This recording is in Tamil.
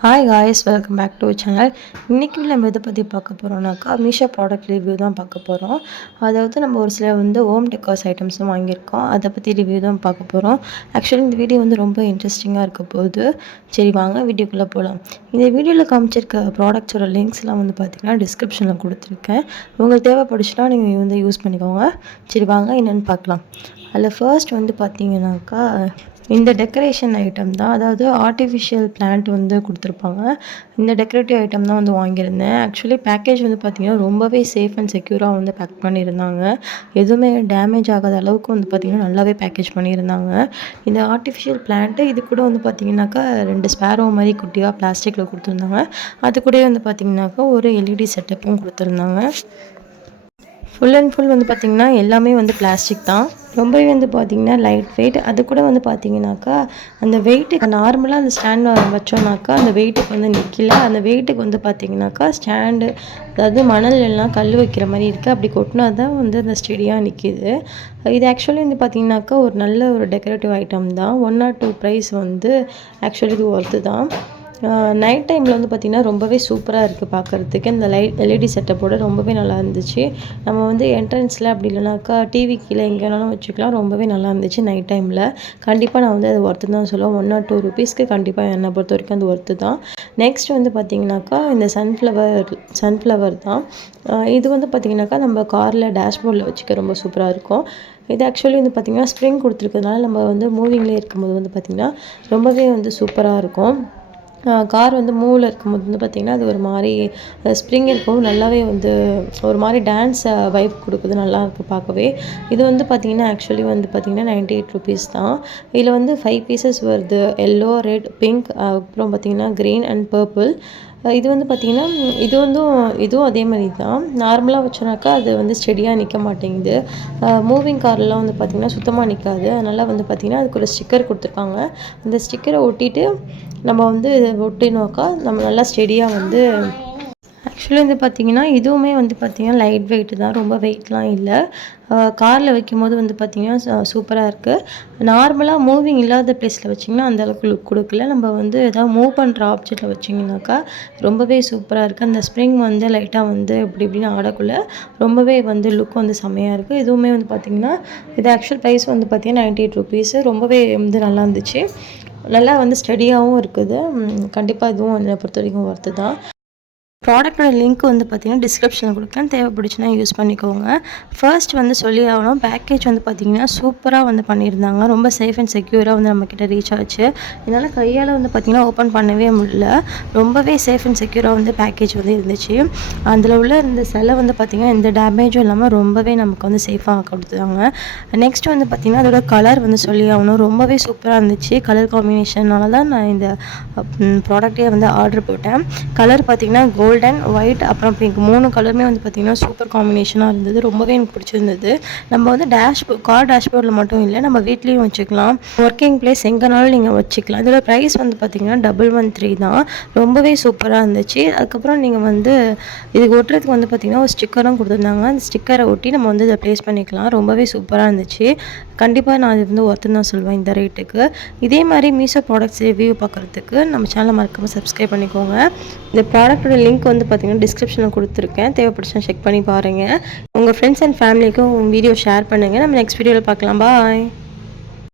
Hi guys, welcome back to channel. இன்றைக்கி நம்ம எதை பற்றி பார்க்க போகிறோம்னாக்கா மீஷோ ப்ராடக்ட் ரிவ்யூ தான் பார்க்க போகிறோம். அதாவது நம்ம ஒரு சில ஹோம் டெக்கார்ஸ் ஐட்டம்ஸும் வாங்கியிருக்கோம். அதை பற்றி ரிவ்யூ தான் பார்க்க போகிறோம். ஆக்சுவலி இந்த வீடியோ ரொம்ப இன்ட்ரெஸ்டிங்காக இருக்க போகுது. சரி வாங்க வீடியோக்குள்ளே போகலாம். இந்த வீடியோவில் காமிச்சிருக்க ப்ராடக்ட்ஸோட லிங்க்ஸ்லாம் பார்த்திங்கன்னா டிஸ்கிரிப்ஷனில் கொடுத்துருக்கேன். உங்களுக்கு தேவைப்படுச்சுன்னா நீங்கள் யூஸ் பண்ணிக்கோங்க. சரி வாங்க என்னென்னு பார்க்கலாம். அதில் ஃபர்ஸ்ட் பார்த்திங்கனாக்கா இந்த டெக்கரேஷன் ஐட்டம் தான். அதாவது ஆர்டிஃபிஷியல் பிளான்ட் கொடுத்துருப்பாங்க. இந்த டெக்கரேட்டிவ் ஐட்டம் தான் வாங்கியிருந்தேன். ஆக்சுவலி பேக்கேஜ் பார்த்திங்கன்னா ரொம்பவே சேஃப் அண்ட் செக்யூராக பேக் பண்ணியிருந்தாங்க. எதுவுமே டேமேஜ் ஆகாத அளவுக்கு பார்த்திங்கன்னா நல்லாவே பேக்கேஜ் பண்ணியிருந்தாங்க. இந்த ஆர்டிஃபிஷியல் பிளான்ட்டு இது கூட பார்த்திங்கனாக்கா 2 ஸ்பேரோ மாதிரி குட்டியாக பிளாஸ்டிக்கில் கொடுத்துருந்தாங்க. அது கூட பார்த்திங்கனாக்கா ஒரு எல்இடி செட்டப்பும் கொடுத்துருந்தாங்க. ஃபுல் அண்ட் ஃபுல் பார்த்திங்கன்னா எல்லாமே பிளாஸ்டிக் தான். ரொம்பவே பார்த்திங்கன்னா லைட் வெயிட். அது கூட பார்த்திங்கனாக்கா அந்த வெயிட்டுக்கு நார்மலாக அந்த ஸ்டாண்ட் வச்சோம்னாக்கா அந்த வெயிட்டுக்கு நிற்கல. அந்த வெயிட்டுக்கு பார்த்திங்கனாக்கா ஸ்டாண்டு, அதாவது மணல் எல்லாம் கல் வைக்கிற மாதிரி இருக்குது. அப்படி கொட்டினா தான் அந்த ஸ்டெடியாக நிற்கிது. இது ஆக்சுவலி பார்த்திங்கனாக்கா ஒரு நல்ல ஒரு டெக்கரேட்டிவ் ஐட்டம் தான். 1 or 2 ப்ரைஸ் ஆக்சுவலி இது ஒர்த்து தான். நைட் டைமில் பார்த்திங்கன்னா ரொம்பவே சூப்பராக இருக்குது பார்க்குறதுக்கு. இந்த எல்இடி செட்டப்போட ரொம்பவே நல்லா இருந்துச்சு. நம்ம என்ட்ரன்ஸில் அப்படி இல்லைனாக்கா டிவி கீழே எங்கே வேணாலும் வச்சுக்கலாம். ரொம்பவே நல்லா இருந்துச்சு நைட் டைமில். கண்டிப்பாக நான் அது ஒர்த்து தான் சொல்லுவேன். 1 or 2 ருபீஸ்க்கு கண்டிப்பாக என்னை பொறுத்த வரைக்கும் அது ஒர்த்து தான். நெக்ஸ்ட் பார்த்திங்கனாக்கா இந்த சன்ஃப்ளவர் தான். இது பார்த்திங்கனாக்கா நம்ம காரில் டேஷ்போர்டில் வச்சுக்க ரொம்ப சூப்பராக இருக்கும். இது ஆக்சுவலி பார்த்திங்கன்னா ஸ்ப்ரிங் கொடுத்துருக்கிறதுனால நம்ம மூவிங்லேயே இருக்கும்போது பார்த்திங்கன்னா ரொம்பவே சூப்பராக இருக்கும். கார் மூவில் இருக்கும்போது பார்த்திங்கன்னா அது ஒரு மாதிரி ஸ்ப்ரிங் இருக்கும். நல்லாவே ஒரு மாதிரி டான்ஸ் வைப் கொடுக்குது. நல்லாயிருக்கு பார்க்கவே. இது பார்த்திங்கன்னா ஆக்சுவலி பார்த்திங்கன்னா 98 ருபீஸ் தான். இதில் 5 பீசஸ் வருது. எல்லோ, ரெட், பிங்க், அப்புறம் பார்த்திங்கன்னா க்ரீன் அண்ட் பர்பிள். இது பார்த்திங்கன்னா இதுவும் அதே மாதிரி தான். நார்மலாக வச்சோனாக்கா அது ஸ்டெடியாக நிற்க மாட்டேங்குது. மூவிங் கார்லாம் பார்த்திங்கன்னா சுத்தமாக நிற்காது. அதனால் பார்த்திங்கன்னா அதுக்கு ஒரு ஸ்டிக்கர் கொடுத்துருக்காங்க. அந்த ஸ்டிக்கரை ஒட்டிட்டு நம்ம ஒட்டினோக்கா நம்ம நல்லா ஸ்டெடியாக ஆக்சுவலி பார்த்திங்கன்னா இதுவுமே பார்த்திங்கன்னா லைட் வெயிட் தான். ரொம்ப வெயிட்லாம் இல்லை. காரில் வைக்கும்போது பார்த்திங்கன்னா சூப்பராக இருக்குது. நார்மலாக மூவிங் இல்லாத ப்ளேஸில் வச்சிங்கன்னா அந்தளவுக்கு லுக் கொடுக்கல. நம்ம எதாவது மூவ் பண்ணுற ஆப்ஜெக்டில் வச்சிங்கனாக்கா ரொம்பவே சூப்பராக இருக்குது. அந்த ஸ்ப்ரிங் லைட்டாக இப்படி இப்படின்னு ஆடக்குள்ளே ரொம்பவே லுக் செம்மையாக இருக்குது. இதுவுமே பார்த்திங்கன்னா இது ஆக்சுவல் ப்ரைஸ் பார்த்திங்கன்னா 98 ருபீஸு. ரொம்பவே நல்லா இருந்துச்சு. நல்லா ஸ்டடியாகவும் இருக்குது. கண்டிப்பாக இதுவும் என்னை பொறுத்த வரைக்கும் ஒர்த்து தான். ப்ராடக்டோட லிங்க் பார்த்திங்கன்னா டிஸ்கிரிப்ஷனில் கொடுக்குறேன். தேவைப்படுச்சுன்னா யூஸ் பண்ணிக்கோங்க. ஃபர்ஸ்ட் சொல்லி ஆகணும், பேக்கேஜ் பார்த்திங்கன்னா சூப்பராக பண்ணியிருந்தாங்க. ரொம்ப சேஃப் அண்ட் செக்யூராக நம்மக்கிட்ட ரீச் ஆச்சு. இதனால் கையால் பார்த்திங்கன்னா ஓப்பன் பண்ணவே முடியல. ரொம்பவே சேஃப் அண்ட் செக்யூராக பேக்கேஜ் இருந்துச்சு. அதில் உள்ள இந்த சிலை பார்த்திங்கன்னா எந்த டேமேஜும் இல்லாமல் ரொம்பவே நமக்கு சேஃபாக கொடுத்தாங்க. நெக்ஸ்ட் பார்த்திங்கன்னா அதோட கலர் சொல்லி ஆகணும். ரொம்பவே சூப்பராக இருந்துச்சு. கலர் காம்பினேஷனால தான் நான் இந்த ப்ராடக்டே ஆர்டர் போட்டேன். கலர் பார்த்திங்கன்னா கோல்டன், ஒயிட், அப்புறம் பிங்க் 3 கலருமே பார்த்திங்கன்னா சூப்பர் காம்பினேஷனாக இருந்தது. ரொம்பவே எனக்கு பிடிச்சிருந்தது. நம்ம கார் டேஷ்போர்டில் மட்டும் இல்லை, நம்ம வீட்லேயும் வச்சுக்கலாம். ஒர்க்கிங் பிளேஸ் எங்கேனாலும் நீங்கள் வச்சுக்கலாம். இதோட ப்ரைஸ் பார்த்திங்கன்னா 113 தான். ரொம்பவே சூப்பராக இருந்துச்சு. அதுக்கப்புறம் நீங்கள் இதுக்கு ஒட்டுறதுக்கு பார்த்திங்கன்னா ஒரு ஸ்டிக்கரும் கொடுத்துருந்தாங்க. அந்த ஸ்டிக்கரை ஒட்டி நம்ம இதை ப்ளேஸ் பண்ணிக்கலாம். ரொம்பவே சூப்பராக இருந்துச்சு. கண்டிப்பாக நான் இது ஒர்த்துன்னு தான் சொல்லுவேன் இந்த ரேட்டுக்கு. இதே மாதிரி மீஷோ ப்ராடக்ட்ஸ் ரிவ்யூ பார்க்குறதுக்கு நம்ம சேனலை மறக்காமல் சப்ஸ்கிரைப் பண்ணிக்கோங்க. இந்த ப்ராடக்ட்டோட லிங்க் பார்த்திங்கன்னா டிஸ்கிரிப்ஷனில் கொடுத்துருக்கேன். தேவைப்படுச்சுன்னா செக் பண்ணி பாருங்கள். உங்கள் ஃப்ரெண்ட்ஸ் அண்ட் ஃபேமிலிக்கும் வீடியோ ஷேர் பண்ணுங்கள். நம்ம நெக்ஸ்ட் வீடியோவில் பார்க்கலாம். பாய்.